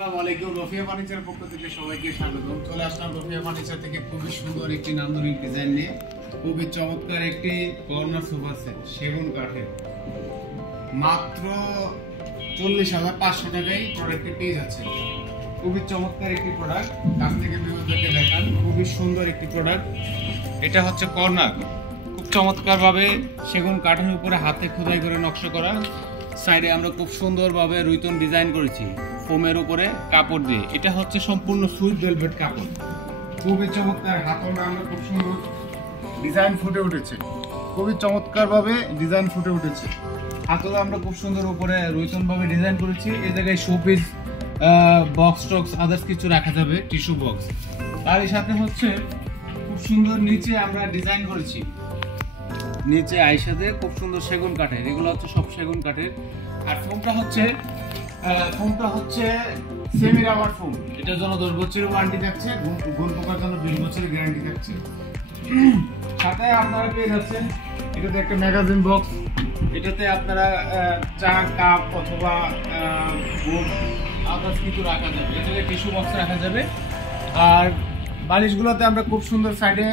আসসালামু আলাইকুম। রফিয়া ফার্নিচারের পক্ষ থেকে সবাইকে স্বাগতম। চলে আসলাম রফিয়া ফার্নিচার থেকে খুবই সুন্দর একটি নান্দনিক ডিজাইন নিয়ে। খুবই চমৎকার একটি কর্নার সোফা সেট, সেগুন কাঠের, মাত্র 40,500 টাকায় প্রোডাক্টটি পেয়ে যাচ্ছে। খুবই চমৎকার একটি প্রোডাক্ট, কাছ থেকে ভিউয়ারদেরকে দেখান। খুবই সুন্দর একটি প্রোডাক্ট। এটা হচ্ছে কর্নার, খুব চমৎকার ভাবে সেগুন কাঠের উপরে হাতে খোদাই করে নকশা করা। সাইডে আমরা খুব সুন্দরভাবে রুইতন ডিজাইন করেছি ফোমের উপরে কাপড় দিয়ে। এটা হচ্ছে সম্পূর্ণ সুইট ভেলভেট কাপড়, খুবই চমৎকার। হাতলটা আমরা খুব সুন্দর ডিজাইন ফুটে উঠেছে, খুবই চমৎকার ভাবে ডিজাইন ফুটে উঠেছে। হাতলে আমরা খুব সুন্দর উপরে রুইতন ভাবে ডিজাইন করেছি। এই জায়গায় শোপিস বক্স টক্স আদার্স কিছু রাখা যাবে, টিস্যু বক্স। তার সাথে হচ্ছে খুব সুন্দর নিচে আমরা ডিজাইন করেছি, নিচে আইসাতে খুব সুন্দর সেগুন কাঠের। এগুলো হচ্ছে সব সেগুন কাঠের। আর ফোমটা হচ্ছে সেমি রাবার ফোম। এটার জন্য 10 বছরের ওয়ারেন্টি থাকছে, গোল পোকার জন্য 20 বছরের গ্যারান্টি থাকছে। সাথে আপনারা পেয়ে যাচ্ছেন এটাতে একটা ম্যাগাজিন বক্স। এটাতে আপনারা চা কাপ অথবা আদার্স কিছু রাখা যাবে। এটাতে টিস্যু বক্স রাখা যাবে। আর বালিশগুলোতে আমরা খুব সুন্দর সাইডে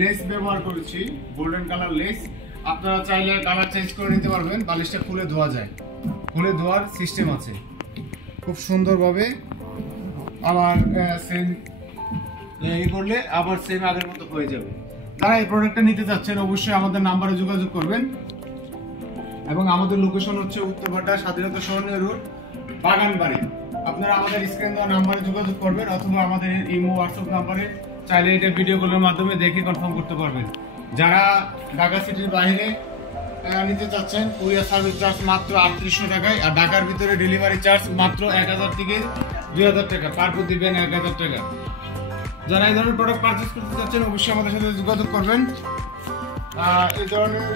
লেস ব্যবহার করেছি, গোল্ডেন কালার লেস। আপনারা চাইলে কালার চেঞ্জ করে নিতে পারবেন। বালিশটা খুলে ধোয়া যায়, খুলে ধোয়ার সিস্টেম আছে খুব সুন্দরভাবে। আবার সেম এই করলে আবার সেম আগের মতো হয়ে যাবে। যারা এই প্রোডাক্টটা নিতে চাচ্ছেন অবশ্যই আমাদের নাম্বারে যোগাযোগ করবেন। এবং আমাদের লোকেশন হচ্ছে উত্তরভাটা স্বাধীনতা সরণি রোড, বাগানবাড়ি। আপনারা আমাদের স্ক্রিন দেওয়া নাম্বারে যোগাযোগ করবেন অথবা আমাদের ইমো হোয়াটসঅ্যাপ নাম্বারে চাইলে এটা ভিডিও কলের মাধ্যমে দেখে কনফার্ম করতে পারবেন। যারা ঢাকা সিটির বাইরে নিতে চাচ্ছেন, কুরিয়ার সার্ভিস চার্জ মাত্র 3800 টাকায়। আর ঢাকার ভিতরে ডেলিভারি চার্জ মাত্র 1000 থেকে 2000 টাকা, পারপর দিবেন 1000 টাকা। যারা এই ধরনের প্রোডাক্ট পারচেস করতে চাচ্ছেন অবশ্যই আমাদের সাথে যোগাযোগ করবেন। এই ধরনের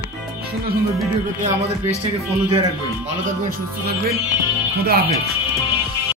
সুন্দর সুন্দর ভিডিও পেতে আমাদের পেজটাকে ফলো দিয়ে রাখবেন। ভালো থাকবেন, সুস্থ থাকবেন, খুদা হাফেজ।